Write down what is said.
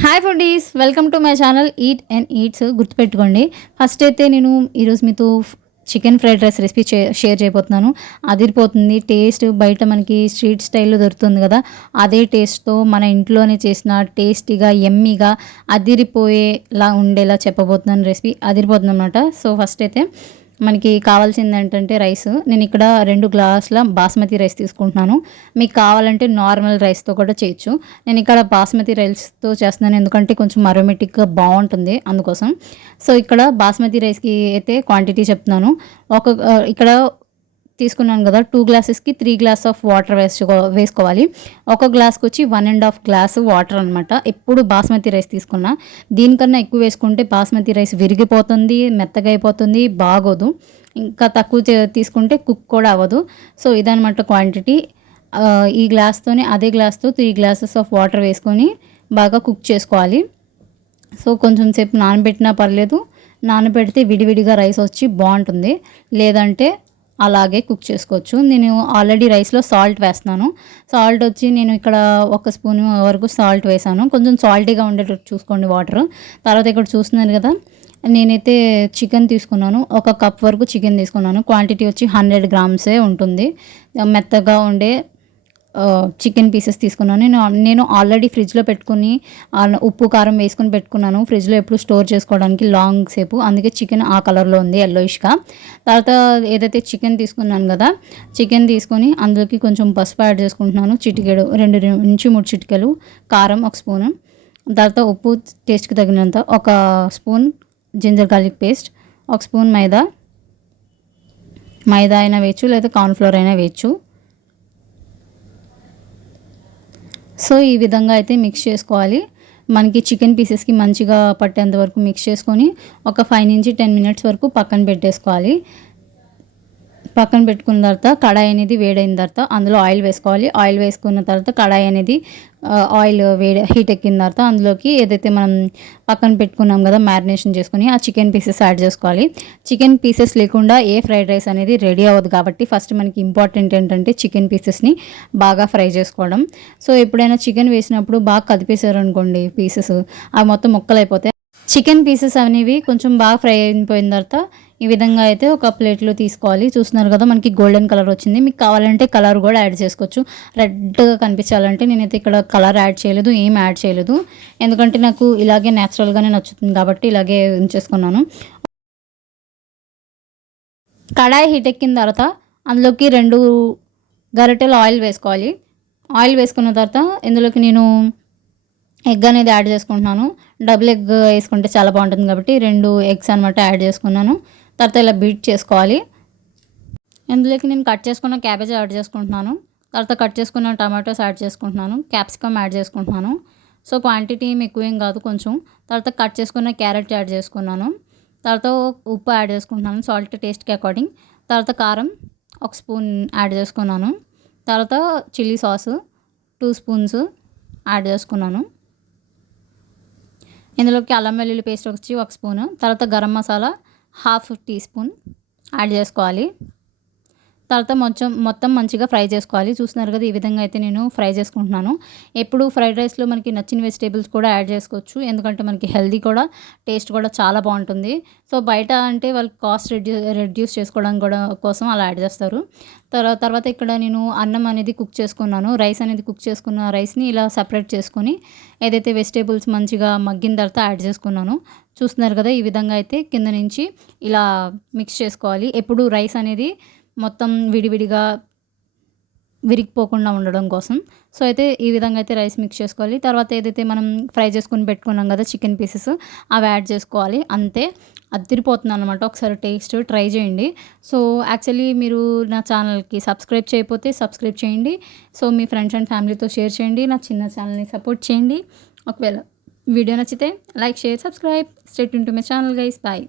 Hi foodies, welcome to my channel eat and eats. గుర్తుపెట్టుకోండి, first అయితే నేను ఈరోజు మీతో chicken fried rice recipe share చేయబోతున్నాను. అదిరిపోతుంది టేస్ట్. బయట మనకి స్ట్రీట్ స్టైల్లో దొరుకుతుంది కదా, అదే టేస్ట్తో మన ఇంట్లోనే చేసిన టేస్టీగా ఎమ్మీగా అదిరిపోయేలా ఉండేలా చెప్పబోతున్నాను. రెసిపీ అదిరిపోతుంది అనమాట. సో ఫస్ట్ అయితే మనకి కావాల్సింది ఏంటంటే రైస్. నేను ఇక్కడ 2 గ్లాసుల బాస్మతి రైస్ తీసుకుంటున్నాను. మీకు కావాలంటే నార్మల్ రైస్తో కూడా చేయొచ్చు. నేను ఇక్కడ బాస్మతి రైస్తో చేస్తున్నాను, ఎందుకంటే కొంచెం అరోమేటిక్గా బాగుంటుంది అందుకోసం. సో ఇక్కడ బాస్మతి రైస్కి అయితే క్వాంటిటీ చెప్తున్నాను. ఇక్కడ తీసుకున్నాను కదా, 2 గ్లాసెస్కి 3 గ్లాస్ ఆఫ్ వాటర్ వేసుకోవాలి. ఒక గ్లాస్కి వచ్చి 1.5 గ్లాసు వాటర్ అనమాట. ఎప్పుడు బాస్మతి రైస్ తీసుకున్నా దీనికన్నా ఎక్కువ వేసుకుంటే బాస్మతి రైస్ విరిగిపోతుంది, మెత్తగా అయిపోతుంది, బాగోదు. ఇంకా తక్కువ తీసుకుంటే కుక్ కూడా అవ్వదు. సో ఇదనమాట క్వాంటిటీ. ఈ గ్లాస్తోనే అదే గ్లాస్తో 3 గ్లాసెస్ ఆఫ్ వాటర్ వేసుకొని బాగా కుక్ చేసుకోవాలి. సో కొంచెం సేపు నానబెట్టినా పర్లేదు, నానబెడితే విడివిడిగా రైస్ వచ్చి బాగుంటుంది. లేదంటే అలాగే కుక్ చేసుకోవచ్చు. నేను ఆల్రెడీ రైస్లో సాల్ట్ వేస్తున్నాను. సాల్ట్ వచ్చి నేను ఇక్కడ 1 స్పూన్ వరకు సాల్ట్ వేసాను. కొంచెం సాల్టీగా ఉండేటట్టు చూసుకోండి వాటర్. తర్వాత ఇక్కడ చూస్తున్నారు కదా, నేనైతే చికెన్ తీసుకున్నాను. 1 కప్ వరకు చికెన్ తీసుకున్నాను. క్వాంటిటీ వచ్చి 100 గ్రామ్సే ఉంటుంది. మెత్తగా ఉండే చికెన్ పీసెస్ తీసుకున్నాను. నేను ఆల్రెడీ ఫ్రిడ్జ్లో పెట్టుకుని ఉప్పు కారం వేసుకొని పెట్టుకున్నాను, ఫ్రిడ్జ్లో ఎప్పుడు స్టోర్ చేసుకోవడానికి లాంగ్ సేపు. అందుకే చికెన్ ఆ కలర్లో ఉంది, ఎల్లోయిష్గా. తర్వాత ఏదైతే చికెన్ తీసుకున్నాను కదా, చికెన్ తీసుకొని అందులోకి కొంచెం పసుపు యాడ్ చేసుకుంటున్నాను. చిటికెడు 2 నుంచి 3 చిటికెలు కారం, 1 స్పూను. తర్వాత ఉప్పు టేస్ట్కి తగినంత, 1 spoon ginger garlic paste, 1 spoon మైదా అయినా వేయచ్చు, లేదా కార్న్ఫ్లోర్ అయినా వేయచ్చు. సో ఈ విధంగా అయితే మిక్స్ చేసుకోవాలి. మనకి చికెన్ పీసెస్కి మంచిగా పట్టేంత వరకు మిక్స్ చేసుకొని ఒక 5 నుంచి 10 మినిట్స్ వరకు పక్కన పెట్టేసుకోవాలి. పక్కన పెట్టుకున్న తర్వాత కడాయి అనేది వేడైన తర్వాత అందులో ఆయిల్ వేసుకోవాలి. ఆయిల్ వేసుకున్న తర్వాత కడాయి అనేది ఆయిల్ హీట్ ఎక్కిన తర్వాత అందులోకి ఏదైతే మనం పక్కన పెట్టుకున్నాం కదా మ్యారినేషన్ చేసుకుని, ఆ చికెన్ పీసెస్ యాడ్ చేసుకోవాలి. చికెన్ పీసెస్ లేకుండా ఏ ఫ్రైడ్ రైస్ అనేది రెడీ అవ్వదు. కాబట్టి ఫస్ట్ మనకి ఇంపార్టెంట్ ఏంటంటే చికెన్ పీసెస్ని బాగా ఫ్రై చేసుకోవడం. సో ఎప్పుడైనా చికెన్ వేసినప్పుడు బాగా కదిపేశారు అనుకోండి పీసెస్, అవి మొత్తం ముక్కలు అయిపోతాయి. చికెన్ పీసెస్ అనేవి కొంచెం బాగా ఫ్రై అయిపోయిన తర్వాత ఈ విధంగా అయితే ఒక ప్లేట్లో తీసుకోవాలి. చూస్తున్నారు కదా, మనకి గోల్డెన్ కలర్ వచ్చింది. మీకు కావాలంటే కలర్ కూడా యాడ్ చేసుకోవచ్చు. రెడ్గా కనిపించాలంటే నేనైతే ఇక్కడ కలర్ యాడ్ చేయలేదు, ఏం యాడ్ చేయలేదు. ఎందుకంటే నాకు ఇలాగే న్యాచురల్గానే నచ్చుతుంది కాబట్టి ఇలాగే ఉంచేసుకున్నాను. కడాయి హీట్ ఎక్కిన తర్వాత అందులోకి 2 గరిటెలు ఆయిల్ వేసుకోవాలి. ఆయిల్ వేసుకున్న తర్వాత ఇందులోకి నేను ఎగ్ అనేది యాడ్ చేసుకుంటున్నాను. డబుల్ ఎగ్ వేసుకుంటే చాలా బాగుంటుంది కాబట్టి 2 ఎగ్స్ అనమాట యాడ్ చేసుకున్నాను. తర్వాత ఇలా బీట్ చేసుకోవాలి. ఇందులోకి నేను కట్ చేసుకున్న క్యాబేజ్ యాడ్ చేసుకుంటున్నాను. తర్వాత కట్ చేసుకున్న టమాటోస్ యాడ్ చేసుకుంటున్నాను. క్యాప్సికమ్ యాడ్ చేసుకుంటున్నాను. సో క్వాంటిటీ ఏం ఎక్కువేం కాదు, కొంచెం. తర్వాత కట్ చేసుకున్న క్యారెట్ యాడ్ చేసుకున్నాను. తర్వాత ఉప్పు యాడ్ చేసుకుంటున్నాను, సాల్ట్ టేస్ట్కి అకార్డింగ్. తర్వాత కారం 1 స్పూన్ యాడ్ చేసుకున్నాను. తర్వాత చిల్లీ సాస్ 2 స్పూన్స్ యాడ్ చేసుకున్నాను. ఇందులోకి అల్లం వెల్లుల్లి పేస్ట్ వచ్చి 1 స్పూను. తర్వాత garam masala 1/2 tea spoon add చేసుకోవాలి. తర్వాత మొత్తం మంచిగా ఫ్రై చేసుకోవాలి. చూస్తున్నారు కదా, ఈ విధంగా అయితే నేను ఫ్రై చేసుకుంటున్నాను. ఎప్పుడు ఫ్రైడ్ రైస్లో మనకి నచ్చిన వెజిటేబుల్స్ కూడా యాడ్ చేసుకోవచ్చు, ఎందుకంటే మనకి హెల్దీ కూడా, టేస్ట్ కూడా చాలా బాగుంటుంది. సో బయట అంటే వాళ్ళకి కాస్ట్ రెడ్యూస్ చేసుకోవడం కూడా కోసం అలా యాడ్ చేస్తారు. తర్వాత ఇక్కడ నేను అన్నం అనేది కుక్ చేసుకున్నాను. రైస్ అనేది కుక్ చేసుకున్న రైస్ని ఇలా సపరేట్ చేసుకొని ఏదైతే వెజిటేబుల్స్ మంచిగా మగ్గిన తర్వాత యాడ్ చేసుకున్నాను. చూస్తున్నారు కదా, ఈ విధంగా అయితే కింద నుంచి ఇలా మిక్స్ చేసుకోవాలి. ఎప్పుడు రైస్ అనేది మొత్తం విడివిడిగా విరిగిపోకుండా ఉండడం కోసం. సో అయితే ఈ విధంగా అయితే రైస్ మిక్స్ చేసుకోవాలి. తర్వాత ఏదైతే మనం ఫ్రై చేసుకొని పెట్టుకున్నాం కదా చికెన్ పీసెస్, అవి యాడ్ చేసుకోవాలి. అంతే, అదిరిపోతుంది అనమాట. ఒకసారి టేస్ట్ ట్రై చేయండి. సో యాక్చువల్లీ మీరు నా ఛానల్కి సబ్స్క్రైబ్ చేయకపోతే సబ్స్క్రైబ్ చేయండి. సో మీ ఫ్రెండ్స్ అండ్ ఫ్యామిలీతో షేర్ చేయండి. నా చిన్న ఛానల్ని సపోర్ట్ చేయండి. ఒకవేళ వీడియో నచ్చితే like, share, subscribe. Stay tune to my channel guys. Bye.